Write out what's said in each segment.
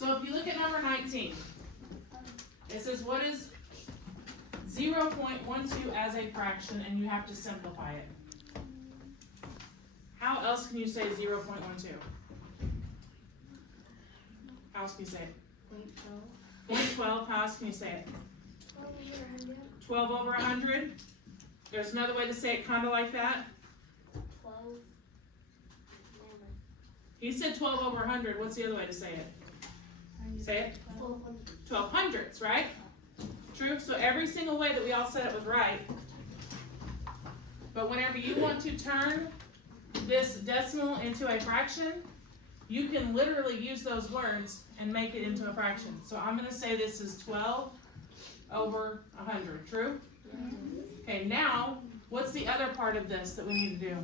So if you look at number 19, it says what is 0.12 as a fraction, and you have to simplify it. How else can you say 0.12? How else can you say it? 0.12, how else can you say it? 12 over 100. There's another way to say it kind of like that. 12. He said 12 over 100. What's the other way to say it? Say it. 12 hundredths, right? True. So every single way that we all said it was right. But whenever you want to turn this decimal into a fraction, you can literally use those words and make it into a fraction. So I'm going to say this is 12 over 100. True? Okay, now, what's the other part of this that we need to do?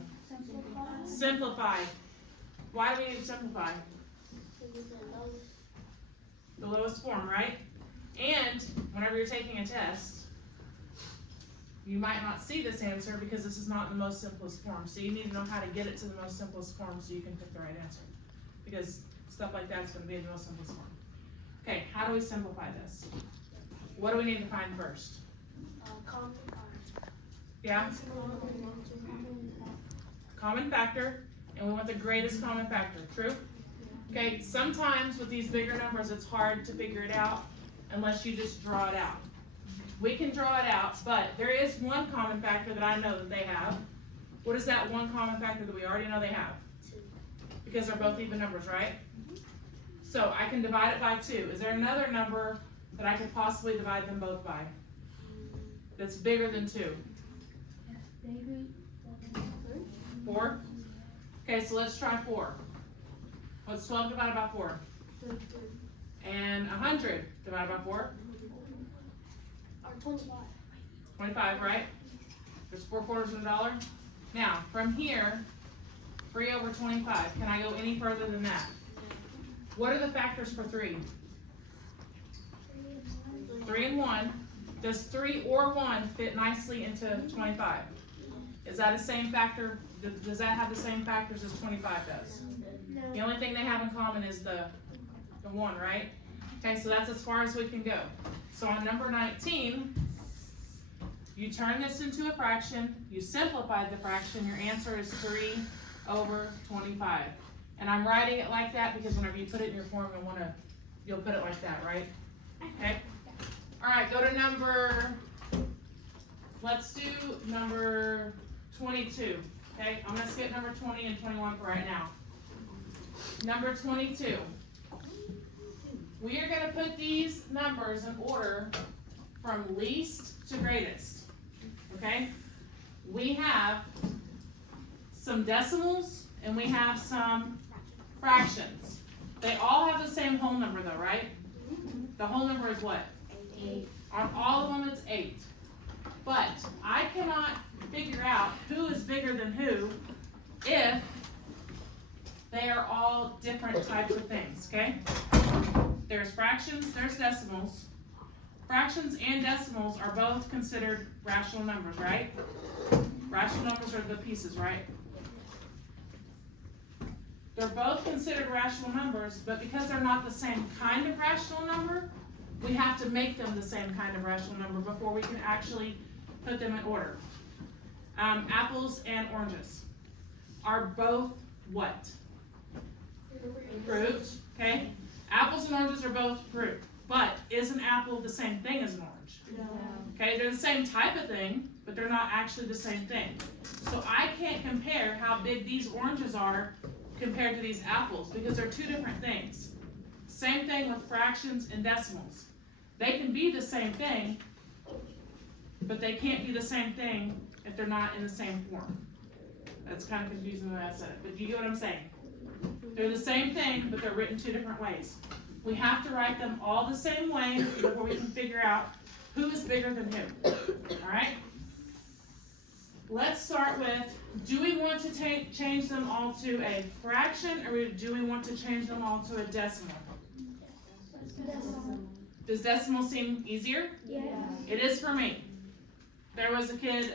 Simplify. Why do we need to simplify? The lowest form, right? And whenever you're taking a test, you might not see this answer because this is not in the most simplest form. So you need to know how to get it to the most simplest form so you can pick the right answer. Because stuff like that's going to be in the most simplest form. Okay, how do we simplify this? What do we need to find first? Yeah? Common factor, and we want the greatest common factor, true? Okay, sometimes with these bigger numbers it's hard to figure it out unless you just draw it out. We can draw it out, but there is one common factor that I know that they have. What is that one common factor that we already know they have? 2. Because they're both even numbers, right? So I can divide it by 2. Is there another number that I could possibly divide them both by that's bigger than 2? 4? Okay, so let's try 4. What's 12 divided by 4? And 100 divided by 4? 25, right? There's 4 quarters of a dollar. Now, from here, 3 over 25. Can I go any further than that? What are the factors for 3? 3 and 1. Does 3 or 1 fit nicely into 25? Is that the same factor? Does that have the same factors as 25 does? The only thing they have in common is the 1, right? Okay, so that's as far as we can go. So on number 19, you turn this into a fraction, you simplified the fraction, your answer is 3 over 25. And I'm writing it like that because whenever you put it in your form, you'll put it like that, right? Okay? Alright, go to let's do number 22. Okay, I'm going to skip number 20 and 21 for right now. Number 22. We are going to put these numbers in order from least to greatest. Okay? We have some decimals and we have some fractions. They all have the same whole number though, right? The whole number is what? 8. On all of them it's 8. But I cannot figure out who is bigger than who if they are all different types of things, okay? There's fractions, there's decimals. Fractions and decimals are both considered rational numbers, right? Rational numbers are the pieces, right? They're both considered rational numbers, but because they're not the same kind of rational number, we have to make them the same kind of rational number before we can actually put them in order. Apples and oranges are both what? Fruit, okay? Apples and oranges are both fruit, but is an apple the same thing as an orange? No. Okay, they're the same type of thing, but they're not actually the same thing. So I can't compare how big these oranges are compared to these apples because they're two different things. Same thing with fractions and decimals. They can be the same thing, but they can't be the same thing if they're not in the same form. That's kind of confusing the way I said it, but you get what I'm saying. They're the same thing, but they're written two different ways. We have to write them all the same way before we can figure out who is bigger than who. All right? Let's start with, do we want to change them all to a fraction, or do we want to change them all to a decimal? Does decimal seem easier? Yeah. It is for me. There was a kid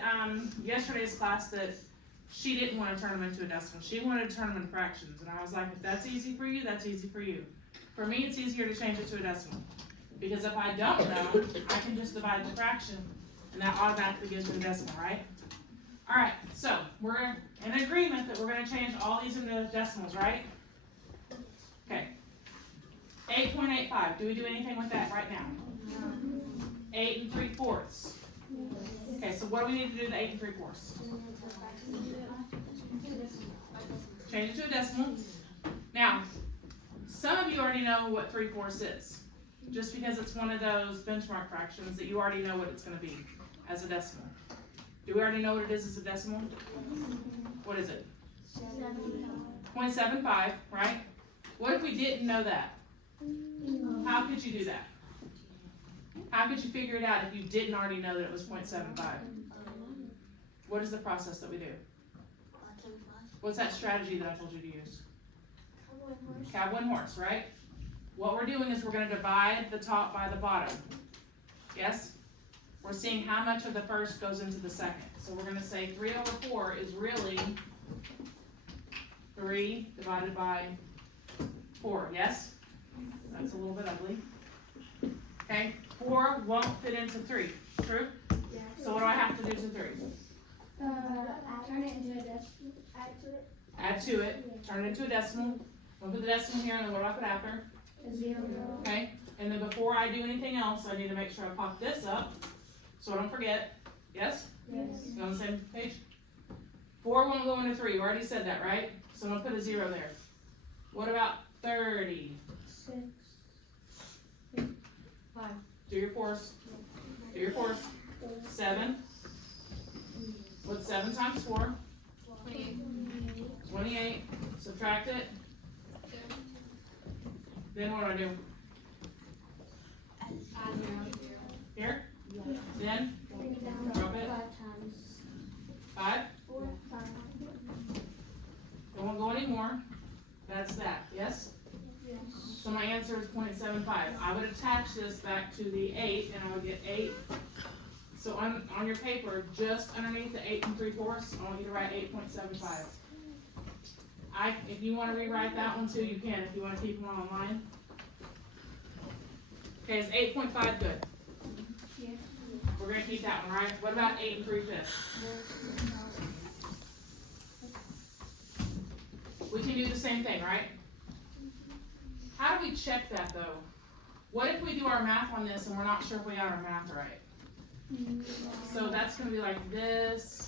yesterday's class that she didn't want to turn them into a decimal. She wanted to turn them into fractions. And I was like, if that's easy for you, that's easy for you. For me, it's easier to change it to a decimal. Because if I don't know, I can just divide the fraction, and that automatically gives me the decimal, right? Alright, so, we're in agreement that we're gonna change all these into decimals, right? Okay. 8.85, do we do anything with that right now? 8 3/4. Okay, so what do we need to do to 8 3/4? Change it to a decimal. Now, some of you already know what 3/4 is. Just because it's one of those benchmark fractions that you already know what it's gonna be as a decimal. Do we already know what it is as a decimal? What is it? 0.75, right? What if we didn't know that? How could you do that? How could you figure it out if you didn't already know that it was 0.75? What is the process that we do? What's that strategy that I told you to use? Cowboy and horse, right? What we're doing is we're going to divide the top by the bottom. Yes? We're seeing how much of the first goes into the second. So we're going to say 3/4 is really 3 divided by 4. Yes? That's a little bit ugly. Okay? 4 won't fit into 3. True? Yeah. So what do I have to do to 3? Turn it into a decimal. Add to it. Add to it. Turn it into a decimal. We'll put the decimal here, and then what do I put after? A 0. Okay? And then before I do anything else, I need to make sure I pop this up, so I don't forget. Yes? Yes. You on the same page? 4 won't go into 3. You already said that, right? So I'm going to put a 0 there. What about 30? 6. 5. Do your fours. Do your fours. 7. What's 7 times 4? 28. Subtract it. Then what do I do? Here? Then? Drop it. 5 times 5? 4. 5. It won't go anymore. That's that. Yes? Yes. So my answer is 0.75. I would attach this back to the 8, and I would get 8. So on your paper, just underneath the 8 3/4, I want you to write 8.75. If you want to rewrite that one too, you can. If you want to keep them online. Okay, is 8.5 good? Yes. We're going to keep that one, right? What about 8 3/5? We can do the same thing, right? How do we check that though? What if we do our math on this and we're not sure if we got our math right? So that's going to be like this.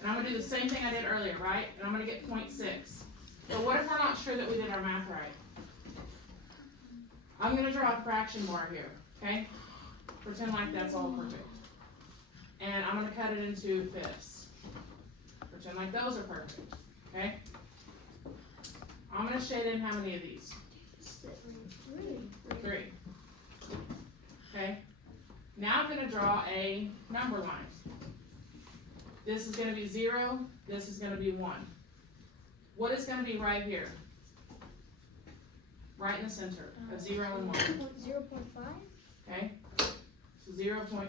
And I'm going to do the same thing I did earlier, right? And I'm going to get 0.6. But what if we're not sure that we did our math right? I'm going to draw a fraction bar here, okay? Pretend like that's all perfect. And I'm going to cut it into fifths. Pretend like those are perfect, okay? I'm going to shade in how many of these? 3. Okay? Now I'm going to draw a number line. This is going to be 0. This is going to be 1. What is going to be right here? Right in the center of 0 and 1. 0.5? Okay? So 0.5.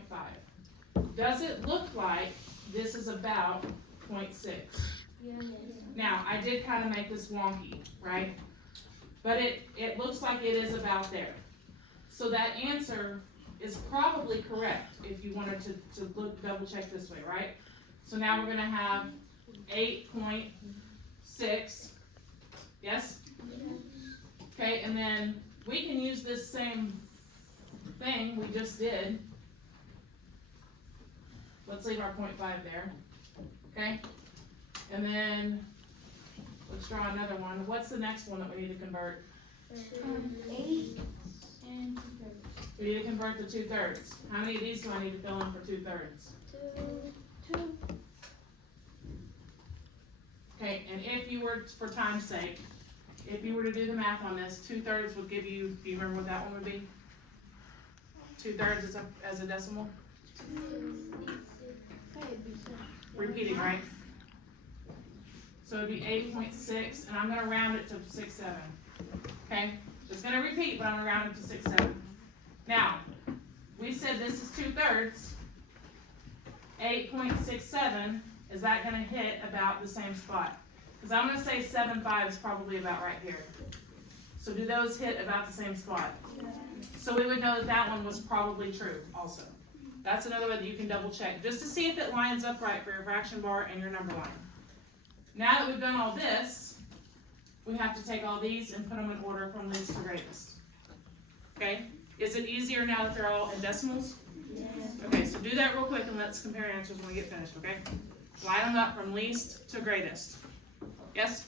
Does it look like this is about 0.6? Yes. Now, I did kind of make this wonky, right? But it looks like it is about there. So that answer is probably correct if you wanted to look double check this way, right? So now we're going to have 8.6. Yes? Okay, and then we can use this same thing we just did. Let's leave our 0.5 there. Okay? And then let's draw another one. What's the next one that we need to convert? 8 and 2/3. We need to convert the 2/3. How many of these do I need to fill in for 2/3? 2. Okay, and if you were, for time's sake, if you were to do the math on this, 2/3 would give you, do you remember what that one would be? 2/3 as a decimal? Repeating, right? So it'd be 8.6, and I'm going to round it to 6/7. Okay? It's going to repeat, but I'm going to round it to 6/7. Now, we said this is 2/3. 8.67, is that going to hit about the same spot? Because I'm going to say 7.5 is probably about right here. So do those hit about the same spot? So we would know that that one was probably true also. That's another way that you can double check, just to see if it lines up right for your fraction bar and your number line. Now that we've done all this, we have to take all these and put them in order from least to greatest. Okay? Is it easier now that they're all in decimals? Yes. Okay, so do that real quick and let's compare answers when we get finished, okay? Line them up from least to greatest. Yes?